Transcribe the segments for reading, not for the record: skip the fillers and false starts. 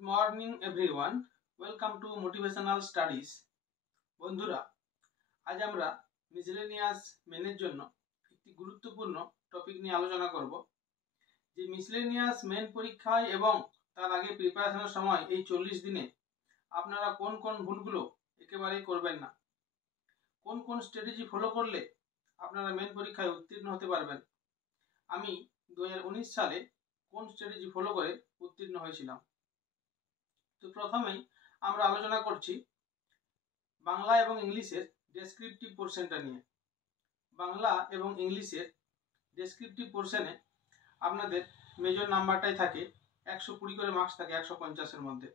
Good morning everyone. Welcome to Motivational Studies. বন্ধুরা, আজ আমরা মিসলেনিয়াস মেনের জন্য একটি গুরুত্বপূর্ণ টপিক নিয়ে আলোচনা করব। যে মিসলেনিয়াস মেন পরীক্ষায় এবং তার আগে প্রিপারেশনের সময় এই 40 দিনে আপনারা কোন কোন ভুলগুলো একেবারেই করবেন না, কোন কোন স্ট্র্যাটেজি ফলো করলে আপনারা মেন পরীক্ষায় উত্তীর্ণ হতে পারবেন। আমি 2019 সালে কোন স্ট্র্যাটেজি ফলো করে উত্তীর্ণ হয়েছিলাম। তো প্রথমেই আমরা আলোচনা করছি বাংলা এবং ইংলিশের ডেসক্রিপটিভ পোর্শনটা নিয়ে। বাংলা এবং ইংলিশের ডেসক্রিপটিভ পোর্শনে আপনাদের মেজর নাম্বারটাই থাকে 120 করে মার্কস থাকে 150-এর মধ্যে।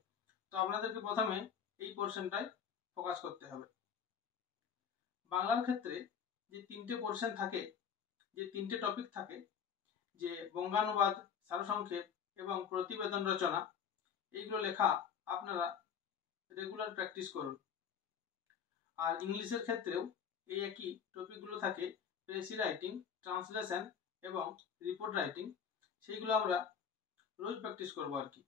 তো আপনাদেরকে প্রথমে এই পোর্শনটাই ফোকাস করতে হবে। বাংলার ক্ষেত্রে যে তিনটে পোর্শন থাকে, যে তিনটে টপিক থাকে, যে বঙ্গানুবাদ, সারসংক্ষেপ এবং প্রতিবেদন রচনা, এইগুলো লেখা আপনারা রেগুলার প্র্যাকটিস করুন। আর ইংলিশের ক্ষেত্রেও এই একই টপিকগুলো থাকে, প্রেসি রাইটিং, ট্রান্সলেশন এবং রিপোর্ট রাইটিং। সেইগুলো আমরা রোজ প্র্যাকটিস করবো আর কি।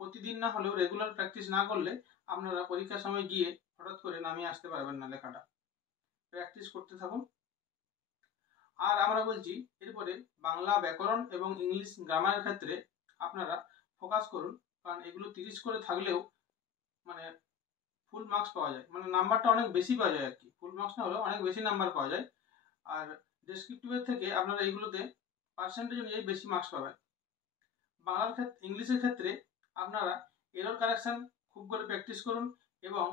প্রতিদিন না হলেও রেগুলার প্র্যাকটিস না করলে আপনারা পরীক্ষার সময় গিয়ে হঠাৎ করে নামিয়ে আসতে পারবেন না লেখাটা। প্র্যাকটিস করতে থাকুন। আর আমরা বলছি এরপরে বাংলা ব্যাকরণ এবং ইংলিশ গ্রামারের ক্ষেত্রে আপনারা ফোকাস করুন, কারণ এগুলো 30 করে থাকলেও মানে ফুল মার্কস পাওয়া যায়, মানে নাম্বারটা অনেক বেশি পাওয়া যায় আর কি। ফুল মার্কস না হলেও অনেক বেশি নাম্বার পাওয়া যায়। আর ডেসক্রিপটিভের থেকে আপনারা এইগুলোতে পার্সেন্টেজ অনুযায়ী বেশি মার্কস পাবেন। ইংলিশের ক্ষেত্রে আপনারা এরর কারেকশন খুব করে প্র্যাকটিস করুন এবং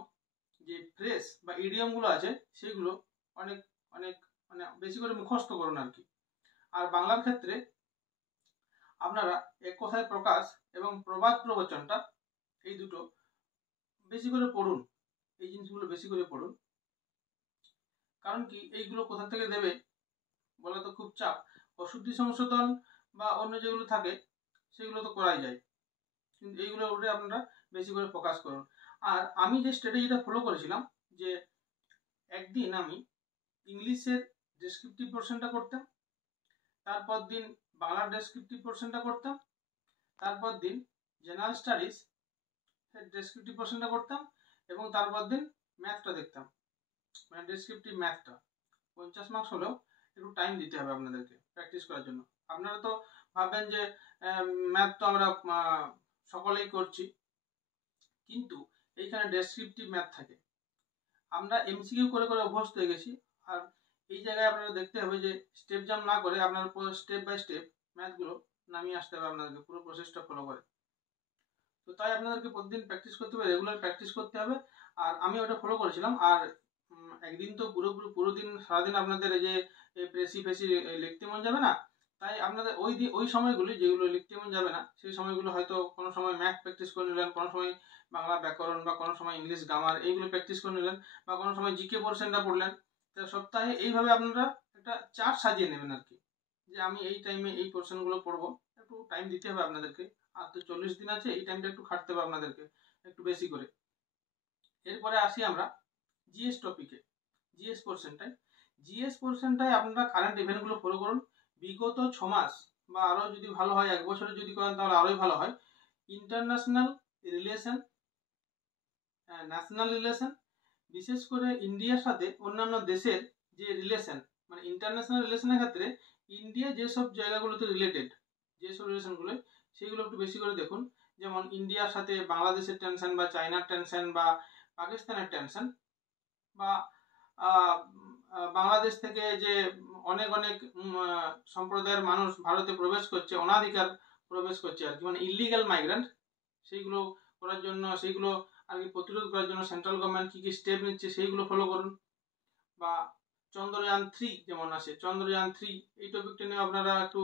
যে ফ্রেজ বা ইডিয়মগুলো আছে সেগুলো অনেক অনেক মানে বেশি করে মুখস্থ করুন আর কি। আর বাংলার ক্ষেত্রে আপনারা এক কথায় প্রকাশ এবং প্রবাদ প্রবচনটা এই দুটো বেশি করে পড়ুন। এই জিনিসগুলো বেশি করে পড়ুন, কারণ কি এইগুলো কোথা থেকে দেবে বলা তো খুব চাপ। অশুদ্ধি সংশোধন বা অন্য যেগুলো থাকে সেগুলো তো করাই যায়, কিন্তু এইগুলোর উপরে আপনারা বেশি করে ফোকাস করুন। আর আমি যে স্ট্র্যাটেজিটা ফলো করেছিলাম, যে একদিন আমি ইংলিশের ডেসক্রিপটিভ পোর্শনটা করতাম, তারপর দিন বাংলার ডেসক্রিপটিভ পোর্শনটা করতাম, তারপর দিন জেনারেল স্টাডিজ ডেসক্রিপটিভ পোর্শনটা করতাম এবং তারপর দিন ম্যাথটা দেখতাম, মানে ডেসক্রিপটিভ ম্যাথটা। 50 মার্কস হলেও একটু টাইম দিতে হবে আপনাদেরকে প্র্যাকটিস করার জন্য। আপনারা তো ভাববেন যে ম্যাথ তো আমরা সকলেই করছি, কিন্তু এইখানে ডেসক্রিপটিভ ম্যাথ থাকে। আমরা এমসিকিউ করে করে অভ্যস্ত হয়ে গেছি। আর এই জায়গায় আপনারা দেখতে হবে যে স্টেপ জাম্প না করে আপনার স্টেপ বাই স্টেপ ম্যাথগুলো নামিয়ে আসতে হবে আপনাদেরকে, পুরো প্রসেসটা ফলো করে। তো তাই আপনাদেরকে প্রতিদিন প্র্যাকটিস করতে হবে, রেগুলার প্র্যাকটিস করতে হবে। আর আমি ওটা ফলো করেছিলাম। আর একদিন তো পুরো দিন সারাদিন আপনাদের এই যে প্রেসি ফেসি লিখতে মন যাবে না, তাই আপনাদের ওই সময়গুলি যেগুলো লিখতে মন যাবে না সেই সময়গুলো হয়তো কোনো সময় ম্যাথ প্র্যাকটিস করে নিলেন, কোনো সময় বাংলা ব্যাকরণ বা কোনো সময় ইংলিশ গ্রামার এইগুলো প্র্যাকটিস করে নিলেন, বা কোনো সময় জিকে পোর্শনটা পড়লেন। তো সপ্তাহে এইভাবে আপনারা একটা চার্ট সাজিয়ে নেবেন আর কি, যে আমি এই টাইমে এই পোর্শনগুলো পড়বো। একটু টাইম দিতে হবে আপনাদেরকে। আর তো 40 দিন আছে, এই টাইমটা একটু খাটতে হবে আপনাদেরকে একটু বেশি করে। এরপরে আসি আমরা জিএস টপিকে, জিএস পোর্শনটায় আপনারা কারেন্ট ইভেন্টগুলো ফলো করুন। বিগত 6 মাস বা আরও যদি ভালো হয় 1 বছরে যদি করেন তাহলে আরোই ভালো হয়। ইন্টারন্যাশনাল রিলেশন, ন্যাশনাল রিলেশন, বিশেষ করে ইন্ডিয়ার সাথে অন্যান্য দেশের যে রিলেশন, মানে ইন্টারন্যাশনাল রিলেশনের ক্ষেত্রে ইন্ডিয়া যেসব জায়গাগুলোতে রিলেটেড, যেসব রিলেশনগুলো সেগুলো একটু বেশি করে দেখুন। যেমন ইন্ডিয়ার সাথে বাংলাদেশের টেনশন বা চায়নার টেনশন বা পাকিস্তানের টেনশন, বা বাংলাদেশ থেকে যে অনেক অনেক সম্প্রদায়ের মানুষ ভারতে প্রবেশ করছে, অনাধিকার প্রবেশ করছে আর কি, মানে ইলিগাল মাইগ্রেন্ট, সেইগুলো করার জন্য, সেইগুলো আর কি প্রতিরোধ করার জন্য সেন্ট্রাল গভর্নমেন্ট কী কী স্টেপ নিচ্ছে সেইগুলো ফলো করুন। বা চন্দ্রযান 3 যেমন আছে, চন্দ্রযান 3 এই টপিকটা নিয়ে আপনারা একটু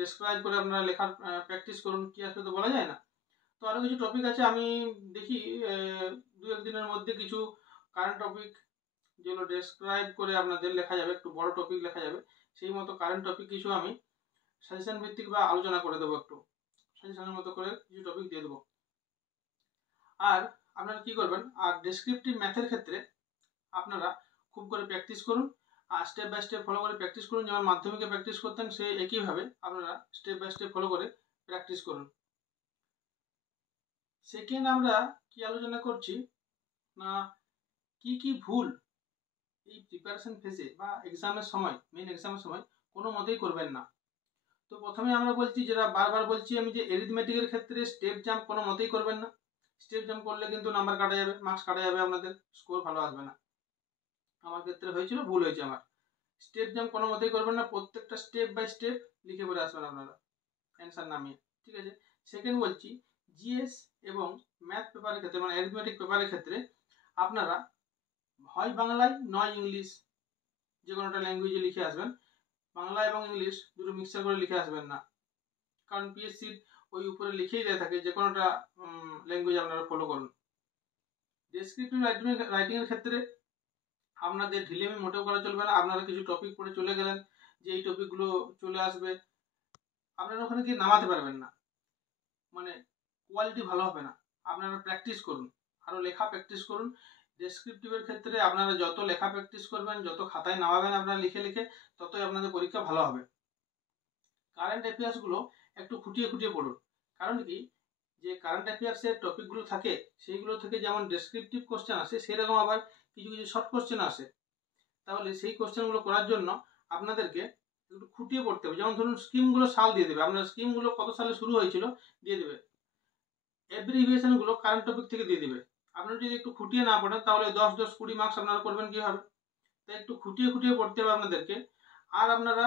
ডেসক্রাইব করে আপনারা লেখার প্র্যাকটিস করুন। কি আসবে তো বলা যায় না। তো আরও কিছু টপিক আছে, আমি দেখি 2-1 দিনের মধ্যে কিছু কারেন্ট টপিক যেগুলো ডেসক্রাইব করে আপনাদের লেখা যাবে, একটু বড় টপিক লেখা যাবে, সেই মতো কারেন্ট টপিক কিছু আমি সাজেশন ভিত্তিক বা আলোচনা করে দেবো, একটু সাজেশনের মতো করে কিছু টপিক দিয়ে দেবো। আর আপনারা কি করবেন, আর ডেসক্রিপটিভ ম্যাথের ক্ষেত্রে আপনারা খুব করে প্র্যাকটিস করুন, আর স্টেপ বাই স্টেপ ফলো করে প্র্যাকটিস করুন। যেমন মাধ্যমিকে প্র্যাকটিস করতেন সেই একইভাবে আপনারা স্টেপ বাই স্টেপ ফলো করে প্র্যাকটিস করুন। সেকেন্ড আমরা কি আলোচনা করছি না, কি ভুল এই প্রিপারেশন ফেজে বা এক্সামের সময়, মেন এক্সামের সময় কোনো মতেই করবেন না। তো প্রথমে আমরা বলছি, যেটা বারবার বলছি আমি, যে এরিথমেটিকের ক্ষেত্রে স্টেপ জাম্প কোনো মতেই করবেন না। স্টেপ জাম্প করলে কিন্তু নাম্বার কাটা যাবে, মার্কস কাটা যাবে, আপনাদের স্কোর ভালো আসবে না। আমার ক্ষেত্রে হয়েছিল, ভুল হয়েছে আমার। স্টেপ জাম্প কোনো মতেই করবেন না, প্রত্যেকটা স্টেপ বাই স্টেপ লিখে পড়ে আসবেন আপনারা অ্যান্সার নামিয়ে, ঠিক আছে। সেকেন্ড বলছি, জিএস এবং ম্যাথ পেপারের ক্ষেত্রে মানে অ্যারিথমেটিক পেপারের ক্ষেত্রে আপনারা হয় বাংলায় নয় ইংলিশ, যে কোনো একটা ল্যাঙ্গুয়েজে লিখে আসবেন। বাংলা এবং ইংলিশ দুটো মিক্সচার করে লিখে আসবেন না, কারণ পিএসসির ওই উপরে লিখেই দেওয়া থাকে যে কোনো একটা ল্যাঙ্গুয়েজ আপনারা ফলো করুন। ডেসক্রিপটিভ রাইটিং এর ক্ষেত্রে আপনাদের ঢিলেমি মোটেও করা চলবে না। আপনারা কিছু টপিক পড়ে চলে গেলেন, যে এই টপিকগুলো চলে আসবে, আপনারা ওখানে গিয়ে নামাতে পারবেন না, মানে কোয়ালিটি ভালো হবে না। আপনারা প্র্যাকটিস করুন, আরও লেখা প্র্যাকটিস করুন। ডেসক্রিপটিভের ক্ষেত্রে আপনারা যত লেখা প্র্যাকটিস করবেন, যত খাতায় নামাবেন আপনারা লিখে লিখে, ততই আপনাদের পরীক্ষা ভালো হবে। কারেন্ট অ্যাফেয়ার্সগুলো একটু খুঁটিয়ে খুঁটিয়ে পড়ুন, কারণ কি, যে কারেন্ট অ্যাফেয়ার্সের টপিকগুলো থাকে সেইগুলো থেকে যেমন ডেসক্রিপটিভ কোশ্চেন আসে, সেরকম আবার কিছু কিছু শর্ট কোশ্চেন আসে। তাহলে সেই কোশ্চেনগুলো করার জন্য আপনাদেরকে একটু খুঁটিয়ে পড়তে হবে। যেমন ধরুন স্কিমগুলো সাল দিয়ে দেবে, আপনার স্কিমগুলো কত সালে শুরু হয়েছিল দিয়ে দেবে, অ্যাব্রিভিয়েশনগুলো কারেন্ট টপিক থেকে দিয়ে দিবে। আপনারা যদি একটু খুঁটিয়ে না পড়েন, তাহলে 10-20 মার্কস আপনারা করবেন কীভাবে? তাই একটু খুঁটিয়ে খুঁটিয়ে পড়তে হবে আপনাদেরকে। আর আপনারা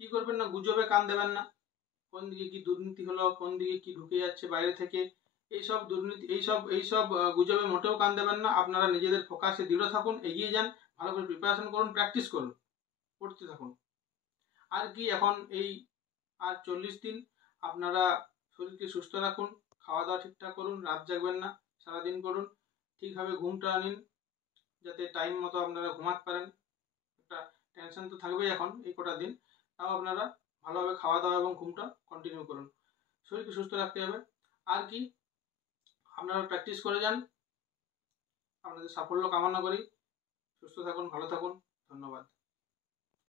কি করবেন না, গুজবে কান দেবেন না, কোন দিকে কি দুর্নীতি হলো, কোন দিকে কি ঢুকে যাচ্ছে বাইরে থেকে, এইসব দুর্নীতি, এইসব গুজবে মোটেও কান দেবেন না। আপনারা নিজেদের ফোকাসে দৃঢ় থাকুন, এগিয়ে যান, ভালো করে প্রিপারেশন করুন, প্র্যাকটিস করুন, পড়তে থাকুন। আর কি, এখন এই আর 40 দিন আপনারা শরীরকে সুস্থ রাখুন, খাওয়া দাওয়া ঠিকঠাক করুন, রাত জাগবেন না, সারাদিন করুন, ঠিকভাবে ঘুমটা নিন, যাতে টাইম মতো আপনারা ঘুমাতে পারেন। একটা টেনশন তো থাকবেই এখন এই কটা দিন, তাও আপনারা ভালোভাবে খাওয়া দাওয়া এবং ঘুমটা কন্টিনিউ করুন, শরীরকে সুস্থ রাখতে হবে। আর কি, আপনারা প্র্যাকটিস করে যান, আপনাদের সাফল্য কামনা করি। সুস্থ থাকুন, ভালো থাকুন, ধন্যবাদ।